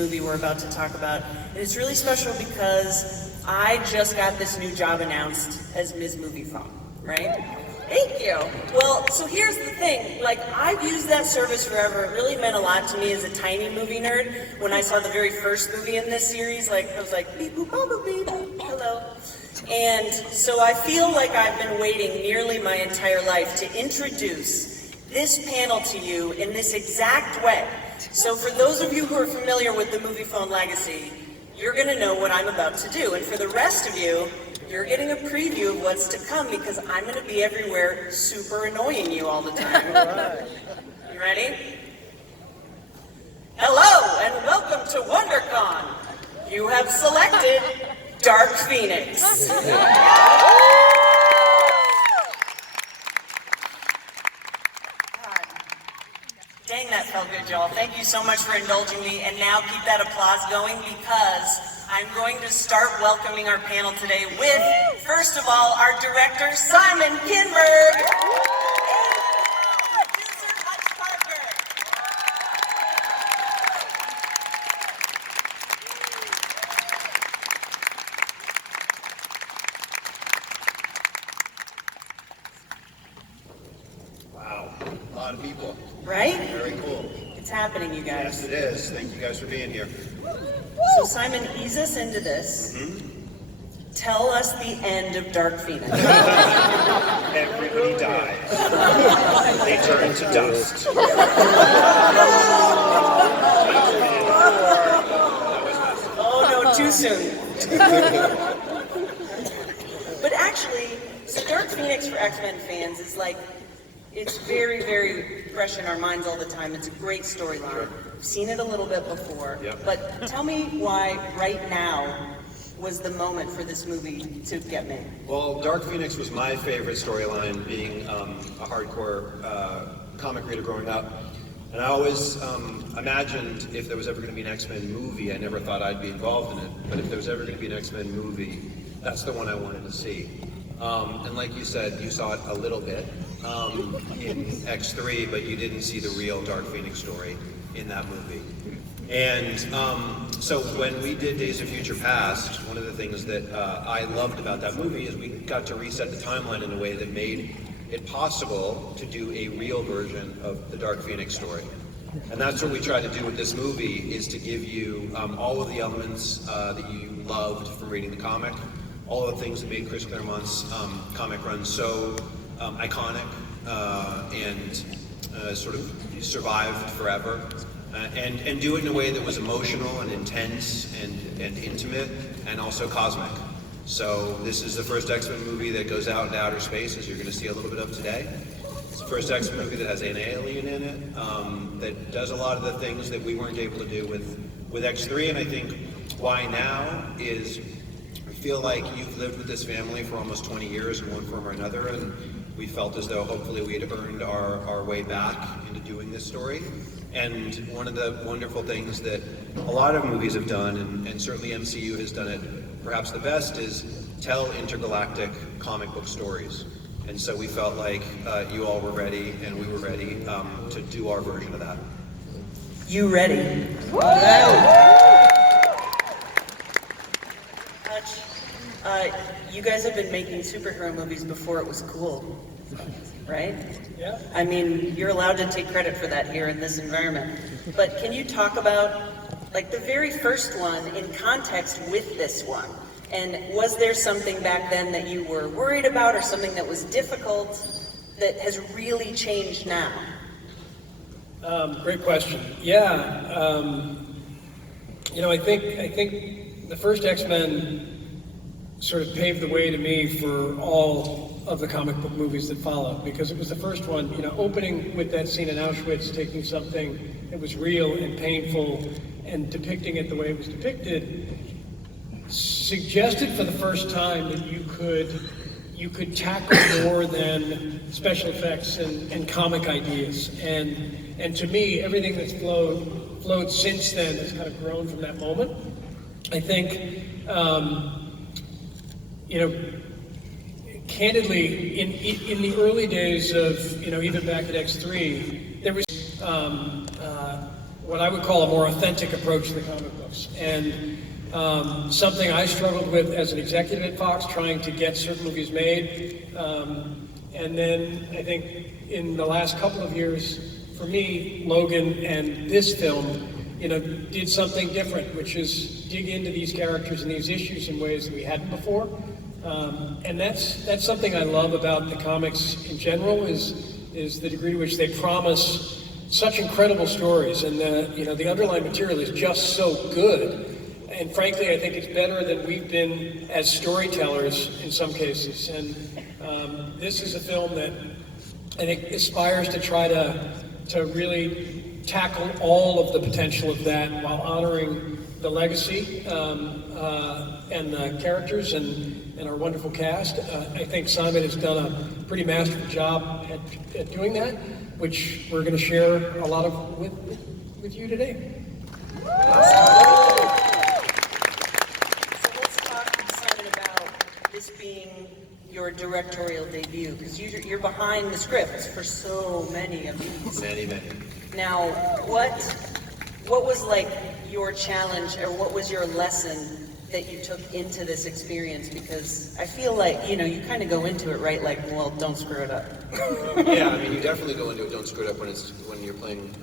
movie we're about to talk about. And it's really special because I just got this new job announced as Ms. Movie Phone, right? Thank you. Well, so here's the thing. Like, I've used that service forever. It really meant a lot to me as a tiny movie nerd. When I saw the very first movie in this series, like, I was like, beep, boop, boop, boop, beep, boop, hello. And so I feel like I've been waiting nearly my entire life to introduce this panel to you in this exact way. So for those of you who are familiar with the Movie Phone legacy, you're going to know what I'm about to do. And for the rest of you, you're getting a preview of what's to come because I'm going to be everywhere super annoying you all the time. You ready? Hello and welcome to Wondercon. You have selected Dark Phoenix. Dang, that felt good, y'all. Thank you so much for indulging me. And now keep that applause going because I'm going to start welcoming our panel today with, first of all, our director, Simon Kinberg. And producer, Hutch Parker. Wow, a lot of people. Right? Very cool. It's happening, you guys. Yes, it is. Thank you guys for being here. So Simon, ease us into this. Tell us the end of Dark Phoenix. Everybody dies. They turn to dust. Oh no, too soon. But actually, so Dark Phoenix for X-Men fans is like, it's very, very fresh in our minds all the time. It's a great storyline. I've seen it a little bit before. Yep. But tell me why right now was the moment for this movie to get made. Well, Dark Phoenix was my favorite storyline, being a hardcore comic reader growing up. And I always imagined if there was ever going to be an X-Men movie, I never thought I'd be involved in it, but if there was ever going to be an X-Men movie, that's the one I wanted to see. And like you said, you saw it a little bit in X3, but you didn't see the real Dark Phoenix story in that movie. And so when we did Days of Future Past, one of the things that I loved about that movie is we got to reset the timeline in a way that made it possible to do a real version of the Dark Phoenix story. And that's what we tried to do with this movie, is to give you all of the elements that you loved from reading the comic, all of the things that made Chris Claremont's comic run so iconic and sort of survived forever, and do it in a way that was emotional and intense and intimate and also cosmic. So this is the first X-Men movie that goes out into outer space, as you're going to see a little bit of today. It's the first X-Men movie that has an alien in it, that does a lot of the things that we weren't able to do with X3, and I think why now is I feel like you've lived with this family for almost 20 years in one form or another, and we felt as though hopefully we had earned our way back into doing this story. And one of the wonderful things that a lot of movies have done, and certainly MCU has done it perhaps the best, is tell intergalactic comic book stories. And so we felt like you all were ready, and we were ready to do our version of that. You ready? You guys have been making superhero movies before it was cool, right? Yeah. I mean, you're allowed to take credit for that here in this environment. But can you talk about, like, the very first one in context with this one? And was there something back then that you were worried about, or something that was difficult that has really changed now? Great question. Yeah. I think the first X-Men sort of paved the way to me for all of the comic book movies that followed, because it was the first one, opening with that scene in Auschwitz, taking something that was real and painful and depicting it the way it was depicted, suggested for the first time that you could tackle more than special effects and comic ideas. And to me, everything that's flowed since then has kind of grown from that moment. I think, candidly, in the early days of, even back at X3, there was what I would call a more authentic approach to the comic books. And something I struggled with as an executive at Fox, trying to get certain movies made. And then I think in the last couple of years, for me, Logan and this film, did something different, which is dig into these characters and these issues in ways that we hadn't before. And that's something I love about the comics in general, is the degree to which they promise such incredible stories, and the underlying material is just so good. And frankly, I think it's better than we've been as storytellers in some cases. And this is a film that I think aspires to try to really tackle all of the potential of that while honoring the legacy and the characters and our wonderful cast. I think Simon has done a pretty masterful job at doing that, which we're going to share a lot of with you today. This being your directorial debut, because you're behind the scripts for so many of these. Many. Now, what was like your challenge, or what was your lesson that you took into this experience? Because I feel like, you kind of go into it, right? Like, well, don't screw it up. Yeah, I mean, you definitely go into it, don't screw it up when you're playing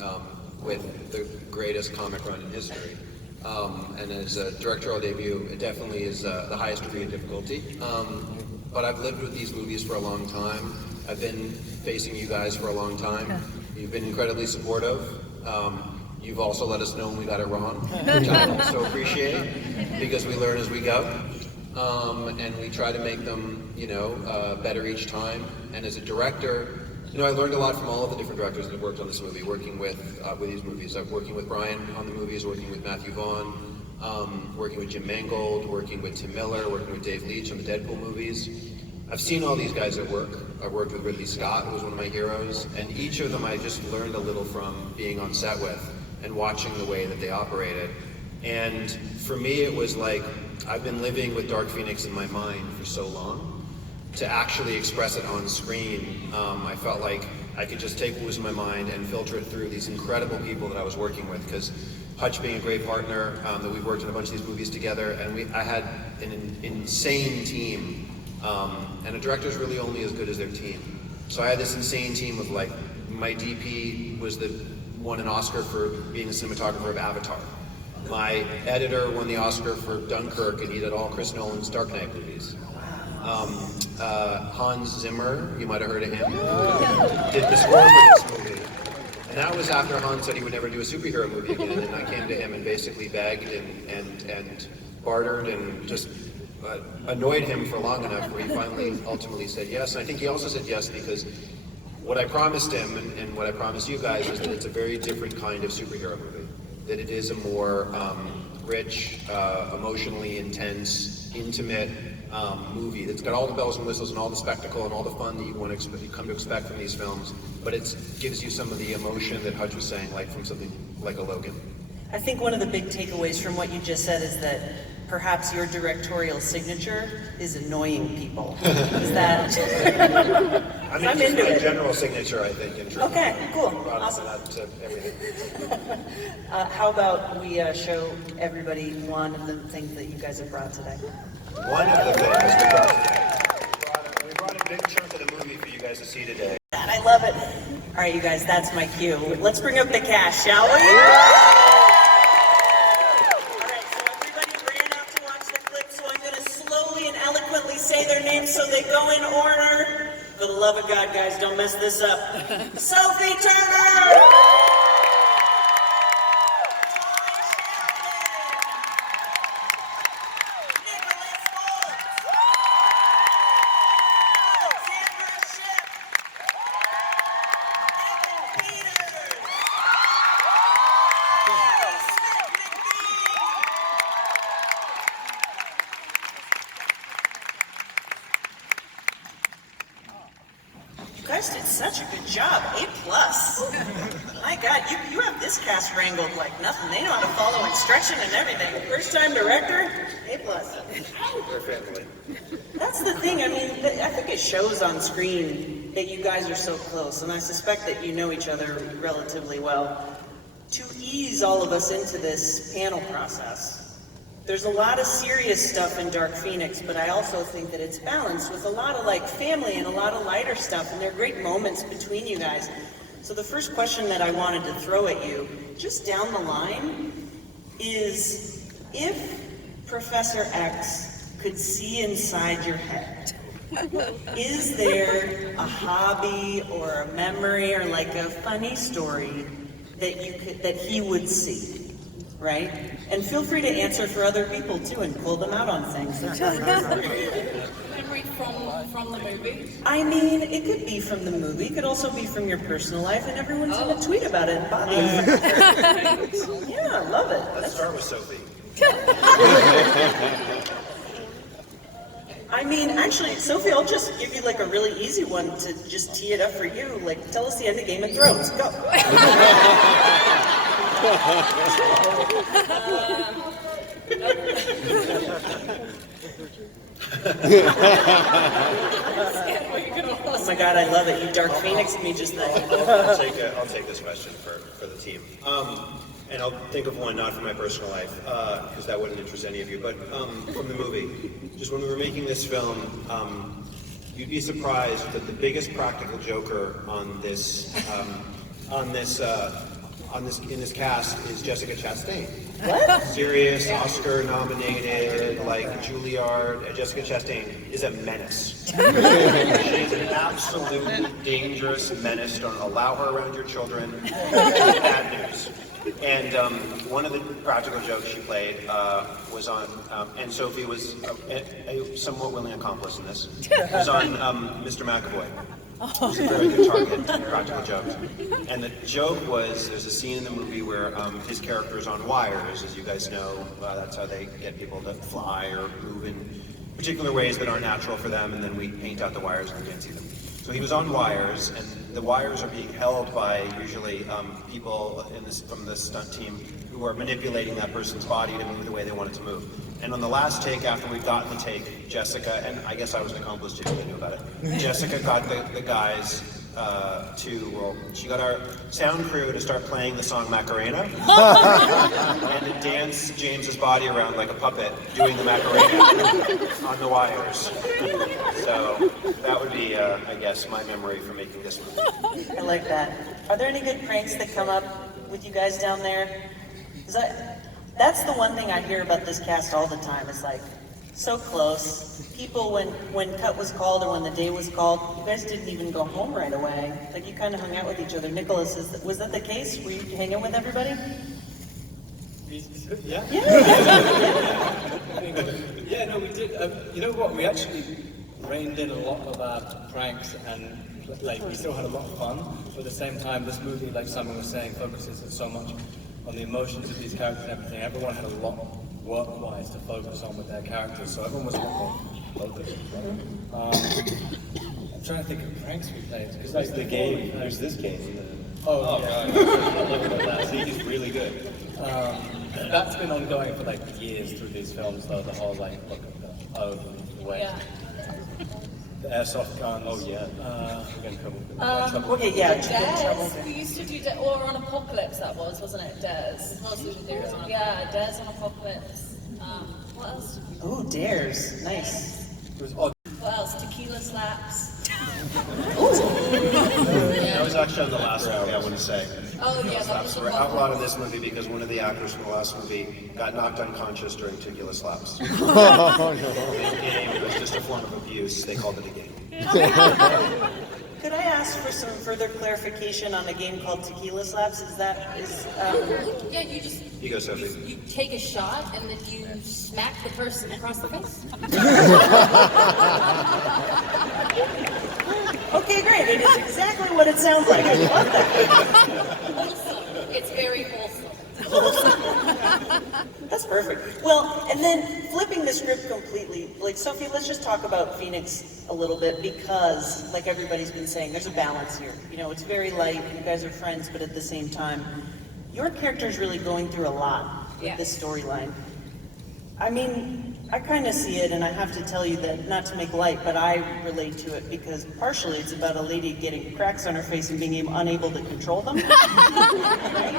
with the greatest comic run in history. And as a directorial debut, it definitely is the highest degree of difficulty. But I've lived with these movies for a long time. I've been facing you guys for a long time. You've been incredibly supportive. You've also let us know when we got it wrong, which I also appreciate, because we learn as we go. And we try to make them, better each time. And as a director, I learned a lot from all of the different directors that have worked on this movie, working with these movies. I'm working with Brian on the movies, working with Matthew Vaughn, working with Jim Mangold, working with Tim Miller, working with Dave Leitch on the Deadpool movies. I've seen all these guys at work. I've worked with Ridley Scott, who was one of my heroes, and each of them I just learned a little from being on set with and watching the way that they operated. And for me, it was like, I've been living with Dark Phoenix in my mind for so long. To actually express it on screen, I felt like I could just take what was in my mind and filter it through these incredible people that I was working with, because Hutch being a great partner, that we've worked on a bunch of these movies together, and I had an insane team, and a director's really only as good as their team. So I had this insane team of, like, my DP won an Oscar for being the cinematographer of Avatar. My editor won the Oscar for Dunkirk, and he did all Chris Nolan's Dark Knight movies. Hans Zimmer, you might have heard of him, did the score for this movie. And that was after Hans said he would never do a superhero movie again, and I came to him and basically begged and bartered and just annoyed him for long enough where he finally ultimately said yes. And I think he also said yes because what I promised him and what I promised you guys is that it's a very different kind of superhero movie. That it is a more rich, emotionally intense, intimate movie that's got all the bells and whistles and all the spectacle and all the fun that you come to expect from these films, but it gives you some of the emotion that Hutch was saying, like from something like a Logan. I think one of the big takeaways from what you just said is that perhaps your directorial signature is annoying people. Is that? I mean, I'm just into my it. general signature, I think. In terms Okay, cool, of awesome. that to everything. How about we show everybody one of the things that you guys have brought today? One of the things we brought a big chunk of the movie for you guys to see today. And I love it. All right, you guys, that's my cue. Let's bring up the cast, shall we? All right, so everybody ran out to watch the clip, so I'm going to slowly and eloquently say their names so they go in order. For the love of God, guys, don't mess this up. Sophie Turner! You guys did such a good job. A+. My God, you have this cast wrangled like nothing. They know how to follow instruction and everything. First time director, A+. Perfectly. That's the thing. I mean, I think it shows on screen that you guys are so close, and I suspect that you know each other relatively well. to ease all of us into this panel process. There's a lot of serious stuff in Dark Phoenix, but I also think that it's balanced with a lot of like family and a lot of lighter stuff, and there are great moments between you guys. So the first question that I wanted to throw at you, just down the line, is if Professor X could see inside your head, is there a hobby or a memory or like a funny story that he would see, right? And feel free to answer for other people too and pull them out on things. Memory from the movie? I mean, it could be from the movie, it could also be from your personal life, and everyone's gonna tweet about it and bother you. Yeah, I love it. Let's start with Sophie. I mean, actually, Sophie, I'll just give you like a really easy one to just tee it up for you. Like, tell us the end of Game of Thrones. Go. Oh my God, I love it. You Dark Phoenix me just now. I'll take this question for the team. And I'll think of one not from my personal life, because that wouldn't interest any of you, but from the movie. Just when we were making this film, you'd be surprised that the biggest practical joker in this cast is Jessica Chastain. What? Serious, Oscar-nominated, like Juilliard. Jessica Chastain is a menace. She is an absolute dangerous menace. Don't allow her around your children. Bad news. And one of the practical jokes she played was on, and Sophie was a somewhat willing accomplice in this, was on Mr. McAvoy. It was a very good target, practical joke. And the joke was, there's a scene in the movie where his character is on wires, as you guys know. That's how they get people to fly or move in particular ways that aren't natural for them, and then we paint out the wires and we can't see them. So he was on wires, and the wires are being held by usually people from the stunt team who are manipulating that person's body to move the way they want it to move. And on the last take, after we'd gotten the take, Jessica, and I guess I was an accomplice too, I knew about it. Jessica got the guys she got our sound crew to start playing the song Macarena, and to dance James's body around like a puppet doing the Macarena on the wires. So that would be, I guess, my memory for making this movie. I like that. Are there any good pranks that come up with you guys down there? 'Cause that's the one thing I hear about this cast all the time. It's like, so close. People, when cut was called or when the day was called, you guys didn't even go home right away. Like, you kind of hung out with each other. Nicholas, was that the case? Were you hanging with everybody? Yeah. Yeah. No, we did. You know what? We actually reined in a lot of our pranks, and like we still had a lot of fun. But at the same time, this movie, like Simon was saying, focuses so much on the emotions of these characters and everything. Everyone had a lot work-wise to focus on with their characters, so everyone was a lot more focused. I'm trying to think of pranks we played. Because Like the game, there's this game. He's really good. That's been ongoing for like years through these films, though. The whole like look at the way. Yeah. The airsoft guns. Oh yeah. We're going to trouble. Okay, yeah. Dares. We used to do or on Apocalypse, wasn't it? Dares. Yeah, Dares on Apocalypse. What else? Ooh, dares. Nice. It was odd. What else? Tequila slaps. That was actually on the last movie, I want to say. Oh yeah, that was We're outlawed in this movie because one of the actors from the last movie got knocked unconscious during tequila slaps. It was just a form of abuse. They called it a game. Could I ask for some further clarification on a game called Tequila Slaps? Yeah, you just You go, Sophie. you take a shot and then you smack the person across the face. Okay, great. It is exactly what it sounds like. I love that. Wholesome. It's very wholesome. That's perfect. Well, and then flipping the script completely, like Sophie, let's just talk about Phoenix a little bit because, like everybody's been saying, there's a balance here. You know, it's very light, you guys are friends, but at the same time, your character's really going through a lot with this storyline. I mean, I kind of see it, and I have to tell you that, not to make light, but I relate to it because partially it's about a lady getting cracks on her face and being unable to control them. Right?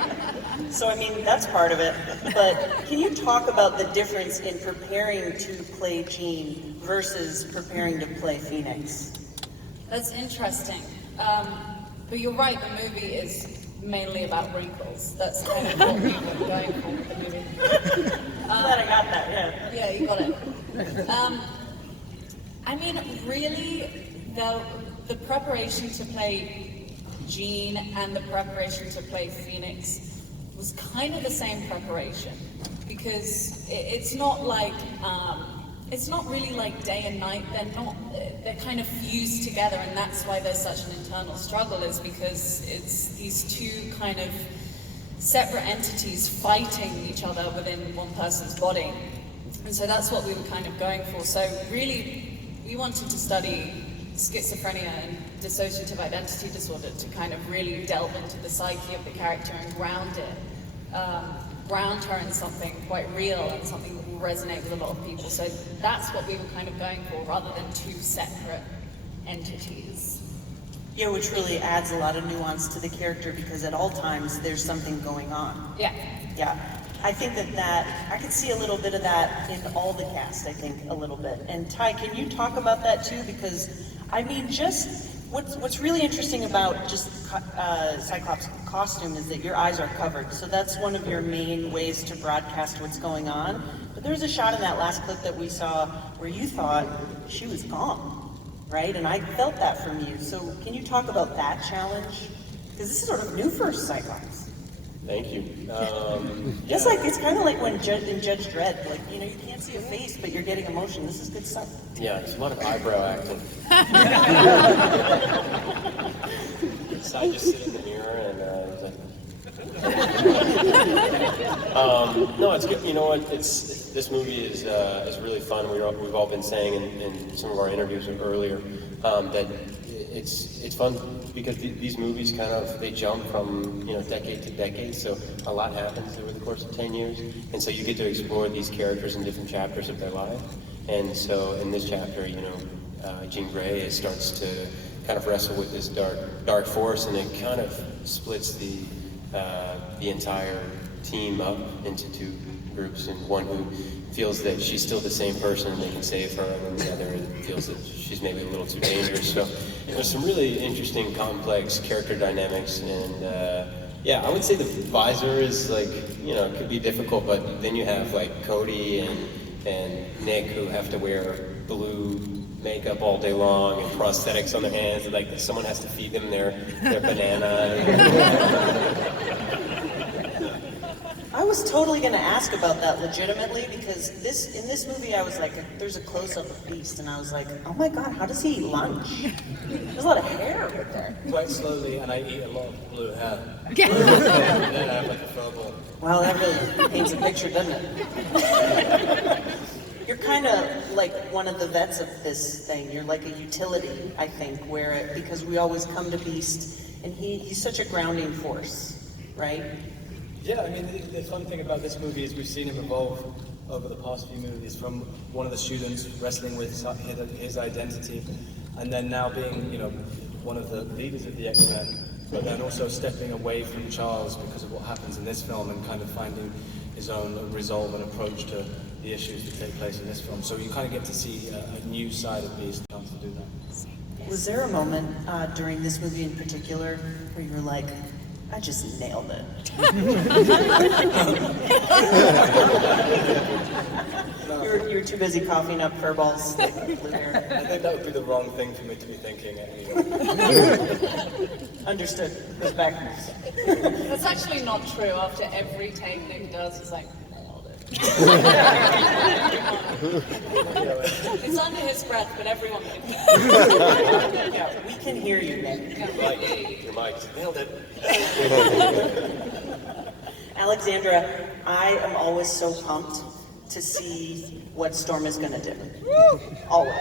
So I mean, that's part of it. But can you talk about the difference in preparing to play Jean versus preparing to play Phoenix? That's interesting. But you're right, the movie is mainly about wrinkles. That's kind of what we were going for with the movie. I'm glad I got that, yeah. Yeah, you got it. I mean, really, the preparation to play Jean and the preparation to play Phoenix was kind of the same preparation, because it's not like it's not really like day and night. They're kind of fused together, and that's why there's such an internal struggle, is because it's these two kind of separate entities fighting each other within one person's body. And so that's what we were kind of going for. So really, we wanted to study schizophrenia and dissociative identity disorder to kind of really delve into the psyche of the character and ground her in something quite real and something that will resonate with a lot of people. So that's what we were kind of going for, rather than two separate entities. Yeah, which really adds a lot of nuance to the character, because at all times there's something going on. Yeah. Yeah. I think that I could see a little bit of that in all the cast, I think, a little bit. And Ty, can you talk about that too? Because, I mean, just what's really interesting about just Cyclops' costume is that your eyes are covered. So that's one of your main ways to broadcast what's going on. But there was a shot in that last clip that we saw where you thought she was gone, right? And I felt that from you. So can you talk about that challenge? Because this is sort of new for Cyclops. Thank you. Just like, it's kind of like when in Judge Dredd, like, you know, you can't see a face, but you're getting emotion. This is good stuff. Yeah, it's a lot of eyebrow acting. So I just sit in the mirror and no, it's good. You know what? This movie is really fun. We've all been saying in some of our interviews earlier that it's fun because these movies they jump from decade to decade, so a lot happens over the course of 10 years, and so you get to explore these characters in different chapters of their life. And so in this chapter, Jean Grey starts to kind of wrestle with this dark force, and it kind of splits the entire team up into two groups, and one who feels that she's still the same person and they can save her, and the other feels that she's maybe a little too dangerous. So there's some really interesting, complex character dynamics, and I would say the visor is it could be difficult, but then you have Cody and Nick who have to wear blue makeup all day long and prosthetics on their hands, and someone has to feed them their banana. I was totally going to ask about that legitimately, because in this movie I was like, there's a close-up of Beast, and I was like, oh my god, how does he eat lunch? There's a lot of hair right there. Quite slowly, and I eat a lot of blue hair. And then I have a fur ball. Well, that really paints a picture, doesn't it? You're kind of like one of the vets of this thing. You're like a utility, I think, because we always come to Beast, and he's such a grounding force, right? Yeah, I mean, the fun thing about this movie is we've seen him evolve over the past few movies, from one of the students wrestling with his identity, and then now being, one of the leaders of the X-Men, but then also stepping away from Charles because of what happens in this film, and kind of finding his own resolve and approach to the issues that take place in this film. So you kind of get to see a new side of Beast chance to do that. Was there a moment during this movie in particular where you were like, I just nailed it? You're too busy coughing up fur balls. I think that would be the wrong thing for me to be thinking. Understood. Goes back. That's actually not true. After every take Nick does, he's like, nailed it. It's under his breath, but everyone can hear it. Yeah, we can hear you, Nick. Your mic nailed it. Alexandra, I am always so pumped to see what Storm is going to do. Always.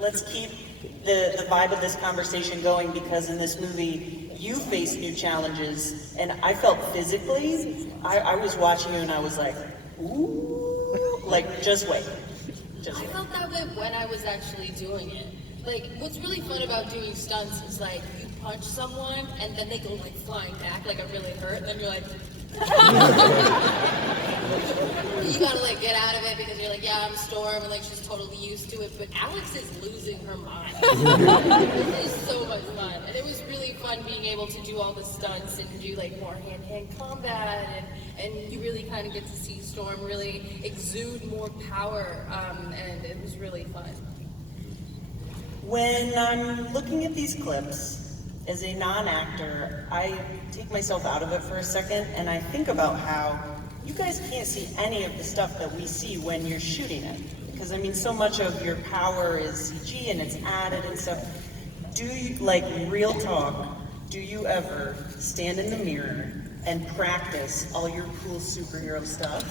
Let's keep the vibe of this conversation going, because in this movie, you face new challenges, and I felt physically, I was watching you and I was like, ooh, just wait. I felt that way when I was actually doing it. What's really fun about doing stunts is you punch someone and then they go like flying back like it really hurt, and then you're like, you gotta like get out of it because you're like, yeah, I'm Storm, and like she's totally used to it. But Alex is losing her mind. It is so much fun, and it was really fun being able to do all the stunts and do like more hand-to-hand combat, and you really kind of get to see Storm really exude more power, and it was really fun. When I'm looking at these clips, as a non-actor, I take myself out of it for a second and I think about how you guys can't see any of the stuff that we see when you're shooting it. Because I mean, so much of your power is CG and it's added and stuff. Do you, like real talk, do you ever stand in the mirror and practice all your cool superhero stuff?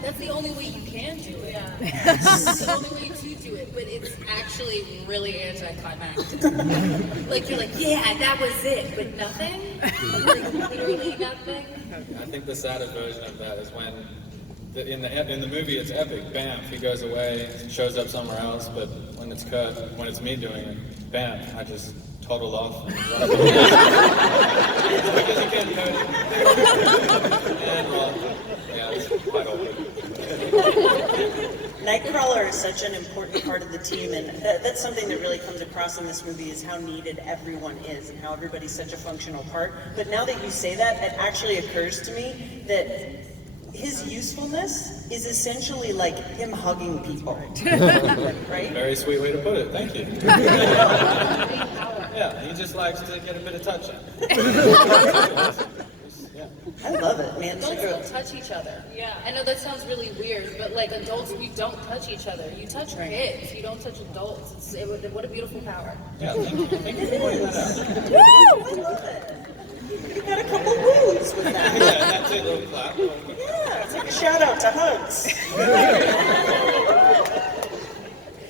That's the only way you can do it. Yeah. It's the only way to do it, but it's actually really anticlimactic. Like you're like, yeah, that was it, but nothing. Like literally nothing. I think the saddest version of that is when in the movie it's epic. Bam, he goes away, shows up somewhere else. But when it's Kurt, when it's me doing it, bam, I just toddle off and run away. Because you can't do it. And yeah, it's quite awkward. Nightcrawler is such an important part of the team, and that's something that really comes across in this movie is how needed everyone is and how everybody's such a functional part. But now that you say that, it actually occurs to me that his usefulness is essentially like him hugging people, right? Very sweet way to put it, thank you. Yeah, he just likes to get a bit of touch in. Yeah. I love it, man. Adults don't touch each other. Yeah. I know that sounds really weird, but like adults, we don't touch each other. You touch kids, you don't touch adults. What a beautiful power. Yeah, thank you for pointing that out. Woo! I love it. You got a couple woos with that. Yeah, that's a little clap. Yeah, take a shout out to Hugs.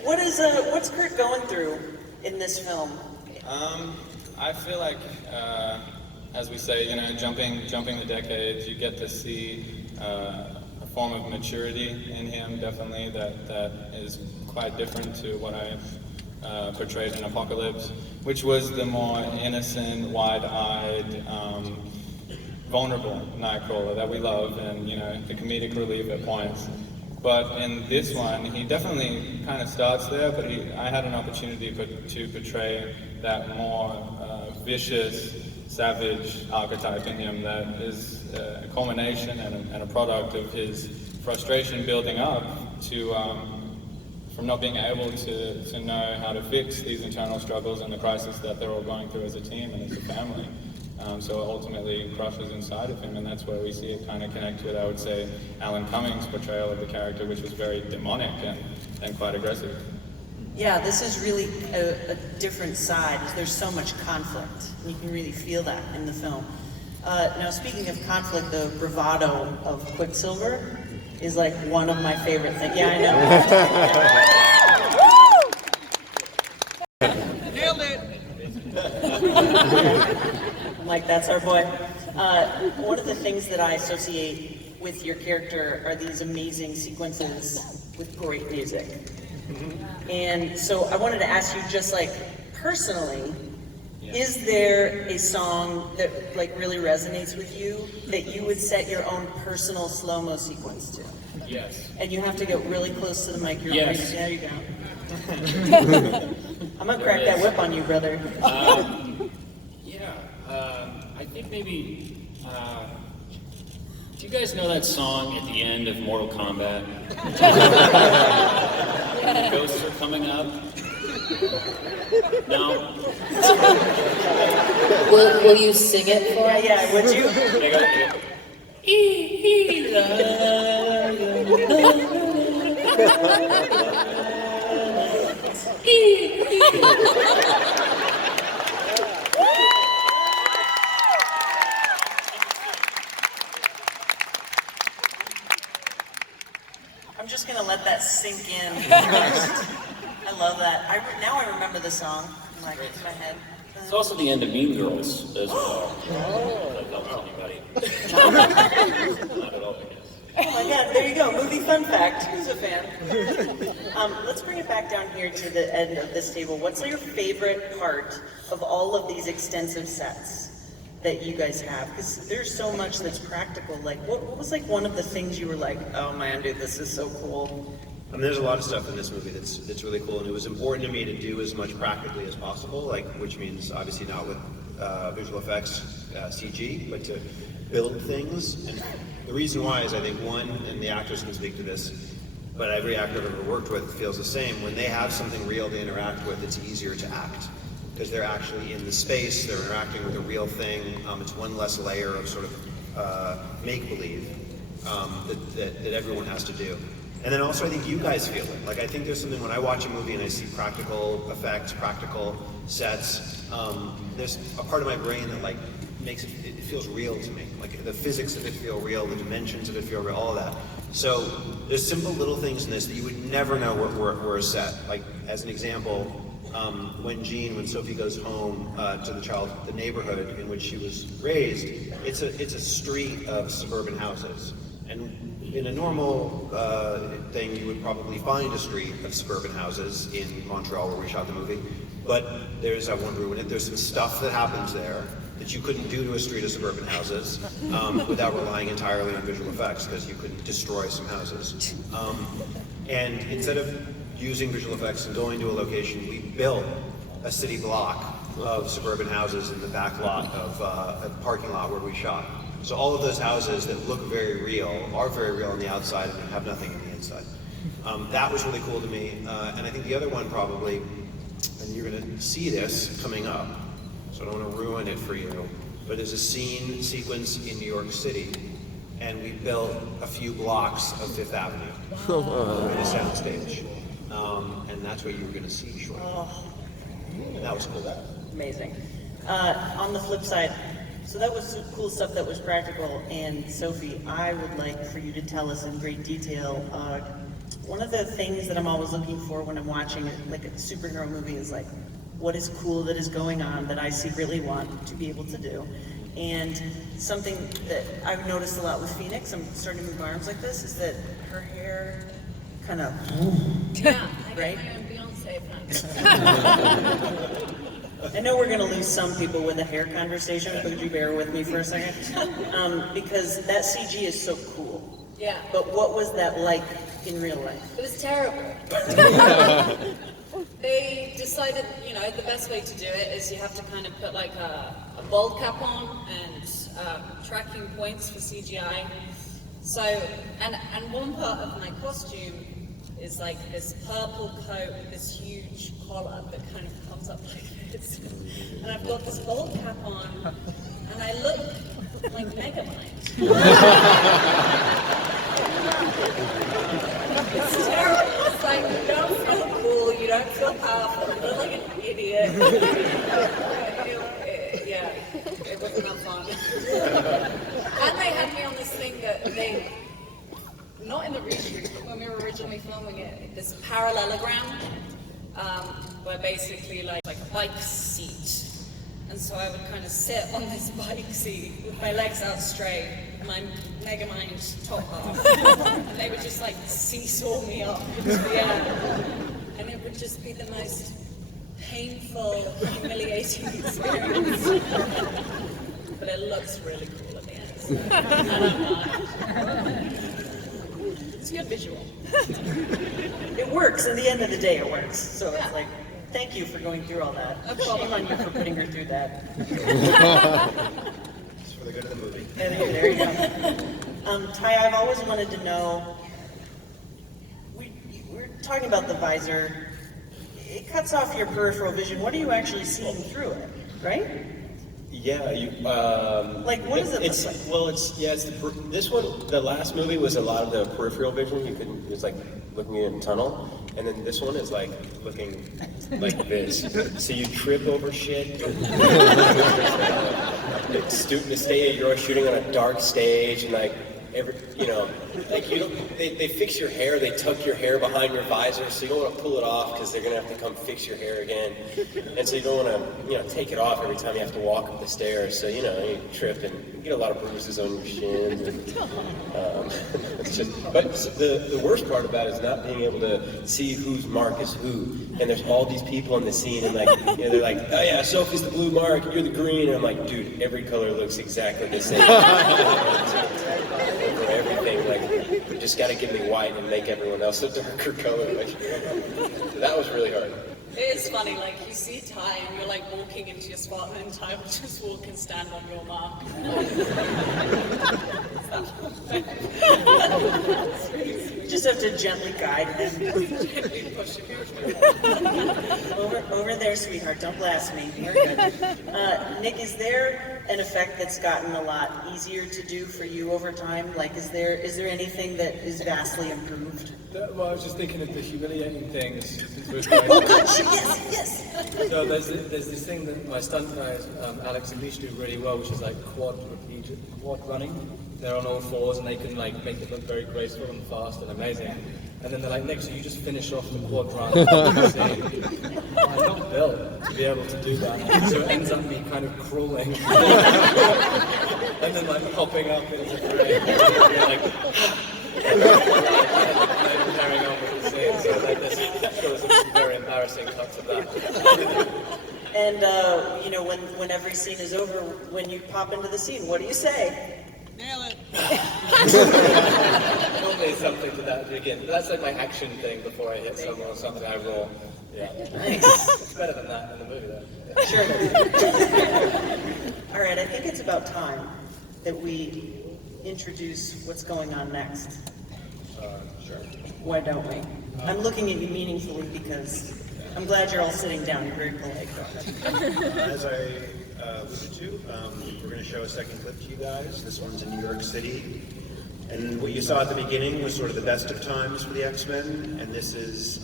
What's Kurt going through in this film? I feel like, as we say, you know, jumping the decades, you get to see a form of maturity in him, definitely, that is quite different to what I've portrayed in Apocalypse, which was the more innocent, wide-eyed, vulnerable Nightcrawler that we love, and, you know, the comedic relief at points. But in this one, he definitely kind of starts there, but I had an opportunity to portray that more vicious, savage archetype in him that is a culmination and a product of his frustration building up to from not being able to know how to fix these internal struggles and the crisis that they're all going through as a team and as a family. So it ultimately crushes inside of him, and that's where we see it kind of connect with, I would say, Alan Cummings' portrayal of the character, which was very demonic and quite aggressive. Yeah, this is really a different side. There's so much conflict. You can really feel that in the film. Now, speaking of conflict, the bravado of Quicksilver is like one of my favorite things. Yeah, I know. Nailed it! I'm like, that's our boy. One of the things that I associate with your character are these amazing sequences with great music. And so I wanted to ask you, just like personally, is there a song that like really resonates with you that you would set your own personal slow-mo sequence to? Yes. And you have to get really close to the mic. Yes. There you go. I'm gonna crack that whip on you, brother. I think maybe, do you guys know that song at the end of Mortal Kombat? The ghosts are coming up. No? Will you sing it for us? Yeah, would you? Here you go. I'm just gonna let that sink in first. I love that. Now I remember the song. I'm like, it's in my head. It's also the end of Mean Girls as well. That helps anybody. Not at all, I guess. Oh my god, there you go. Movie fun fact. Who's a fan? Let's bring it back down here to the end of this table. What's your favorite part of all of these extensive sets that you guys have? Because there's so much that's practical. Like, what was like one of the things you were like, oh man, dude, this is so cool? I mean, there's a lot of stuff in this movie that's really cool, and it was important to me to do as much practically as possible, like, which means obviously not with visual effects, CG, but to build things. And the reason why is I think one, and the actors can speak to this, but every actor I've ever worked with feels the same. When they have something real to interact with, it's easier to act because they're actually in the space, they're interacting with a real thing. It's one less layer of sort of make-believe that everyone has to do. And then also I think you guys feel it. Like I think there's something when I watch a movie and I see practical effects, practical sets, there's a part of my brain that like makes it feels real to me. Like the physics of it feel real, the dimensions of it feel real, all of that. So there's simple little things in this that you would never know were a set. Like as an example, when Sophie goes home to the neighborhood in which she was raised, it's a street of suburban houses. And in a normal thing, you would probably find a street of suburban houses in Montreal where we shot the movie. But I won't ruin it, there's some stuff that happens there that you couldn't do to a street of suburban houses without relying entirely on visual effects because you could destroy some houses. And instead of using visual effects and going to a location, we built a city block of suburban houses in the back lot of a parking lot where we shot. So all of those houses that look very real are very real on the outside and have nothing on the inside. That was really cool to me. And I think the other one probably, and you're going to see this coming up, so I don't want to ruin it for you, but there's a scene sequence in New York City, and we built a few blocks of Fifth Avenue in a soundstage. And that's what you were going to see shortly. And that was cool. Amazing. On the flip side, so that was some cool stuff that was practical, and Sophie, I would like for you to tell us in great detail, one of the things that I'm always looking for when I'm watching like a superhero movie is like, what is cool that is going on that I secretly want to be able to do? And something that I've noticed a lot with Phoenix, I'm starting to move my arms like this, is that her hair kind of, Yeah, I right? got my own Beyonce fan. I know we're going to lose some people with a hair conversation, but would you bear with me for a second? Because that CG is so cool. Yeah. But what was that like in real life? It was terrible. They decided, the best way to do it is you have to kind of put like a bald cap on and tracking points for CGI. So, and one part of my costume is like this purple coat with this huge collar that kind of comes up like this. And I've got this bald cap on, and I look like Megamind. It's terrible. It's like, you don't feel cool, you don't feel powerful, you look like an idiot. Yeah, it wasn't that fun. And they had me on this thing that they, not in the region, but when we were originally filming it, this parallelogram, where basically like a bike seat. And so I would kind of sit on this bike seat with my legs out straight, and my Megamind top half, and they would just like seesaw me up into the air. And it would just be the most painful, humiliating experience. But it looks really cool at the end. So it's a good visual. It works. At the end of the day, it works. So it's like, thank you for going through all that. Shame on you for putting her through that. It's for the good of the movie. There you go. Ty, I've always wanted to know, we're talking about the visor. It cuts off your peripheral vision. What are you actually seeing through it, right? Yeah, Like, what does it look like? Well, this one, the last movie was a lot of the peripheral vision. You couldn't, it's like looking in a tunnel. And then this one is like looking like this. So you trip over shit. The stage, you're shooting on a dark stage, and like like they fix your hair, they tuck your hair behind your visor, so you don't want to pull it off because they're gonna have to come fix your hair again, and so you don't want to take it off every time you have to walk up the stairs. So you trip and you get a lot of bruises on your shins. And, it's just, but the worst part about it is not being able to see whose mark is who. And there's all these people in the scene, and they're like, oh yeah, Sophie's the blue mark, you're the green, and I'm like, dude, every color looks exactly the same. For everything, like, you just gotta give me white and make everyone else a darker color. Like, that was really hard. It is funny, like you see Ty and you're like walking into your spot and then Ty will just walk and stand on your mark. You just have to gently guide him. over there, sweetheart. Don't blast me. You're good. Nick, is there an effect that's gotten a lot easier to do for you over time? Like, is there anything that is vastly improved? Well, I was just thinking of the humiliating things. Oh gosh, yes. So there's this thing that my stunt guys, Alex and Leash, do really well, which is like quad running. They're on all fours and they can like make it look very graceful and fast and amazing. And then they're like, Nick, so you just finish off the quad run. I'm not built to be able to do that. So it ends up me kind of crawling. And then like popping up into the carrying on with the scene. So like there's some very embarrassing cuts of that. And when every scene is over, when you pop into the scene, what do you say? Nail it. Normally something to that again. That's like my action thing before I hit someone or something. I roll. Yeah. Nice. It's better than that in the movie though. Sure. All right, I think it's about time that we introduce what's going on next. Sure. Why don't we? I'm looking at you meaningfully because I'm glad you're all sitting down. You're very polite. As I alluded to, we're going to show a second clip to you guys. This one's in New York City. And what you saw at the beginning was sort of the best of times for the X-Men, and this is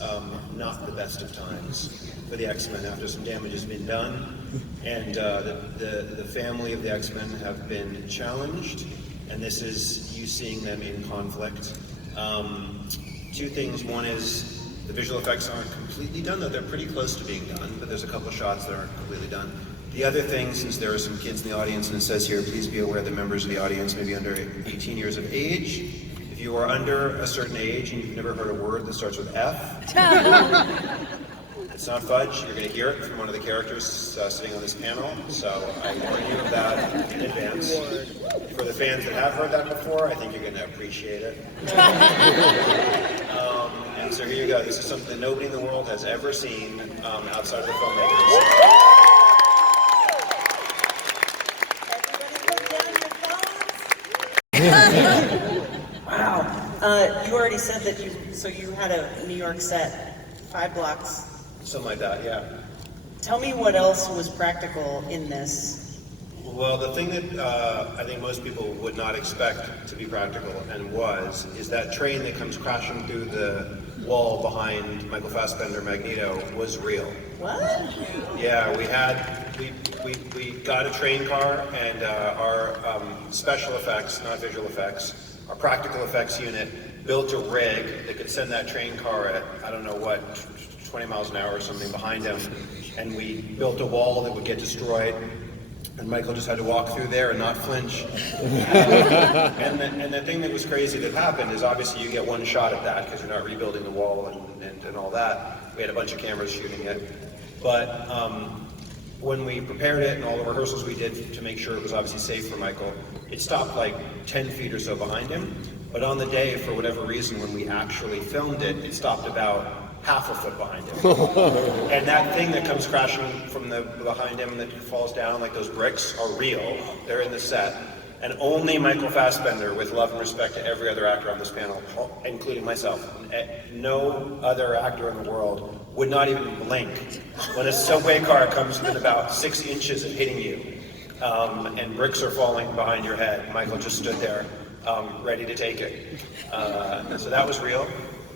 not the best of times for the X-Men after some damage has been done. And the family of the X-Men have been challenged, and this is you seeing them in conflict. Two things. One is the visual effects aren't completely done, though they're pretty close to being done, but there's a couple shots that aren't completely done. The other thing, since there are some kids in the audience, and it says here, please be aware that members of the audience may be under 18 years of age. If you are under a certain age and you've never heard a word that starts with F, it's not fudge. You're going to hear it from one of the characters sitting on this panel, so I warn you of that in advance. For the fans that have heard that before, I think you're going to appreciate it. And so here you go. This is something that nobody in the world has ever seen outside of the filmmakers. Wow. You already said that you had a New York set, 5 blocks. Something like that, yeah. Tell me what else was practical in this. Well, the thing that I think most people would not expect to be practical, and is that train that comes crashing through the wall behind Michael Fassbender, Magneto, was real. What? Yeah, we got a train car, and our special effects, not visual effects, our practical effects unit built a rig that could send that train car at, I don't know what, 20 miles an hour or something behind him, and we built a wall that would get destroyed, and Michael just had to walk through there and not flinch. And the thing that was crazy that happened is obviously you get one shot at that because you're not rebuilding the wall and all that. We had a bunch of cameras shooting it. But when we prepared it and all the rehearsals we did to make sure it was obviously safe for Michael, it stopped like 10 feet or so behind him. But on the day, for whatever reason, when we actually filmed it, it stopped about half a foot behind him. And that thing that comes crashing from behind him that falls down, like those bricks, are real. They're in the set. And only Michael Fassbender, with love and respect to every other actor on this panel, including myself, no other actor in the world would not even blink when a subway car comes within about 6 inches of hitting you, and bricks are falling behind your head. Michael just stood there, ready to take it. So that was real.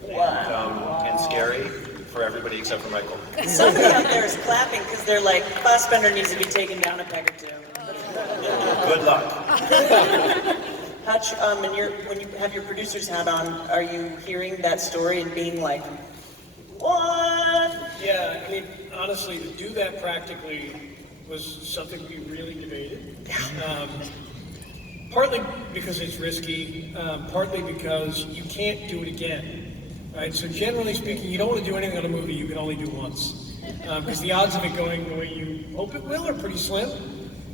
And scary for everybody except for Michael. Somebody out there is clapping because they're like, Fassbender needs to be taken down a peg or two. Good luck. How'd touch, and when you have your producer's hat on, are you hearing that story and being like, what? Yeah, I mean, honestly, to do that practically was something we really debated. Partly because it's risky, partly because you can't do it again, right? So generally speaking, you don't want to do anything on a movie you can only do once. Because the odds of it going the way you hope it will are pretty slim.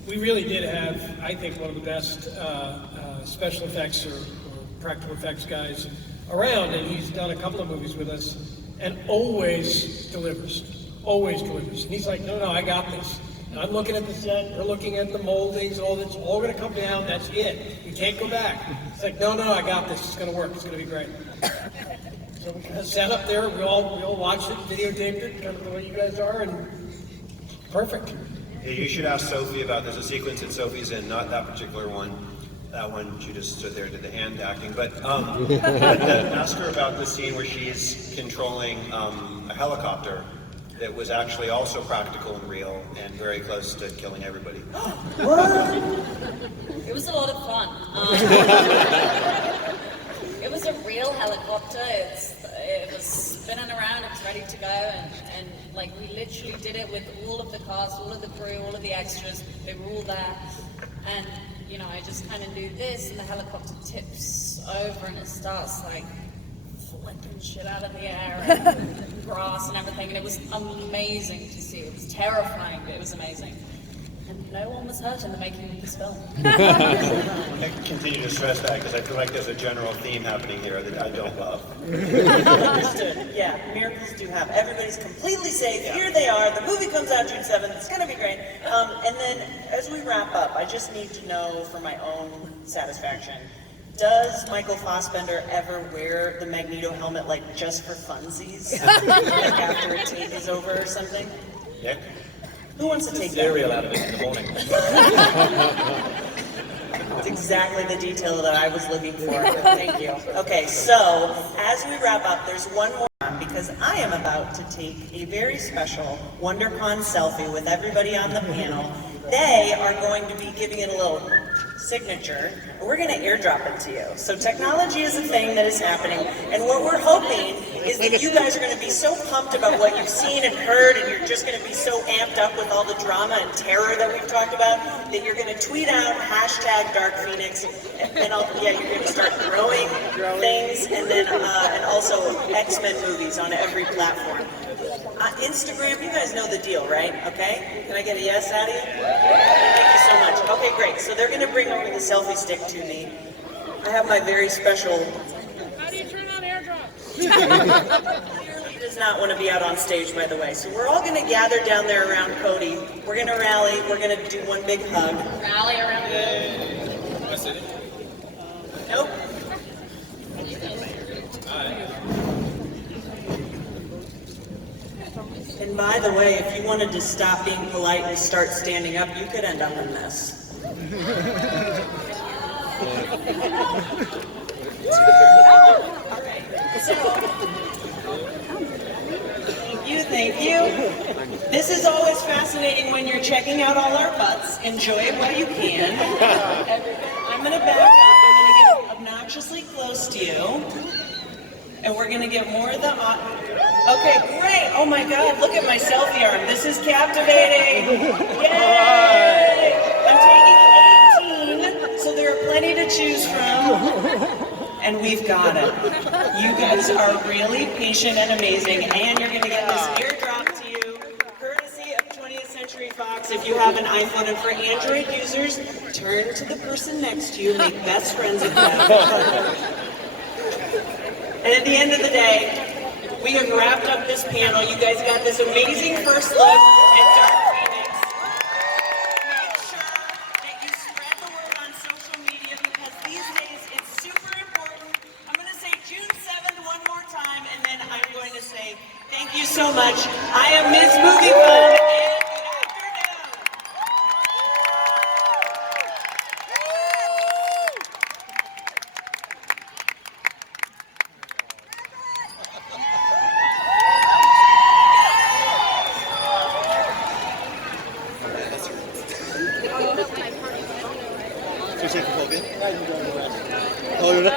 We really did have, I think, one of the best special effects or practical effects guys around, and he's done a couple of movies with us, and always delivers. Always delivers. And he's like, no, I got this. And I'm looking at the set, we're looking at the moldings, all that's all gonna come down, that's it. You can't go back. It's like, no, I got this, it's gonna work, it's gonna be great. So we kind of sat up there, we all watched it, videotaped it, kind of the way you guys are, and perfect. Yeah, you should ask Sophie about, there's a sequence that Sophie's in, not that particular one. That one, she just stood there and did the hand acting. But ask her about the scene where she's controlling a helicopter that was actually also practical and real and very close to killing everybody. It was a lot of fun. It was a real helicopter. It was spinning around. It was ready to go, and like we literally did it with all of the cast, all of the crew, all of the extras. They were all there, and I just kind of do this, and the helicopter tips over, and it starts like flipping shit out of the air and grass and everything, and it was amazing to see. It was terrifying, but it was amazing. And no one was hurt in the making of this film. I continue to stress that because I feel like there's a general theme happening here that I don't love. Understood. Yeah, miracles do happen. Everybody's completely safe. Yeah. Here they are. The movie comes out June 7th. It's going to be great. And then as we wrap up, I just need to know for my own satisfaction, does Michael Fassbender ever wear the Magneto helmet like just for funsies? Like after a take is over or something? Yeah? Who wants to take that? Cereal out of it in the morning. It's exactly the detail that I was looking for. Thank you. Okay, so as we wrap up, there's one more because I am about to take a very special Wondercon selfie with everybody on the panel. They are going to be giving it a little signature, and we're going to airdrop it to you. So technology is a thing that is happening, and what we're hoping is that you guys are going to be so pumped about what you've seen and heard, and you're just going to be so amped up with all the drama and terror that we've talked about, that you're going to tweet out #DarkPhoenix, and you're going to start growing things, and then and also X-Men movies on every platform. Instagram, you guys know the deal, right? Okay? Can I get a yes out of you? Thank you so much. Okay, great. So they're going to bring over the selfie stick to me. I have my very special... How do you turn on airdrop? Clearly does not want to be out on stage, by the way. So we're all going to gather down there around Cody. We're going to rally. We're going to do one big hug. Rally around. Nope. And by the way, if you wanted to stop being polite and start standing up, you could end up in this. Thank you. This is always fascinating when you're checking out all our butts. Enjoy it while you can. I'm going to back up. I'm going to get obnoxiously close to you. And we're going to get more of the... Okay, great. Oh my God, look at my selfie arm. This is captivating. Yay! I'm taking 18, so there are plenty to choose from. And we've got it. You guys are really patient and amazing, and you're going to get this airdrop to you, courtesy of 20th Century Fox. If you have an iPhone, and for Android users, turn to the person next to you, make best friends with them. And at the end of the day, we have wrapped up this panel. You guys got this amazing first look at Dark Phoenix. Make sure that you spread the word on social media because these days it's super important. I'm going to say June 7th one more time, and then I'm going to say thank you so much. I am Ms. Movie Fun, and good afternoon. Ska vi se på tåget? Nej, du drar iväg.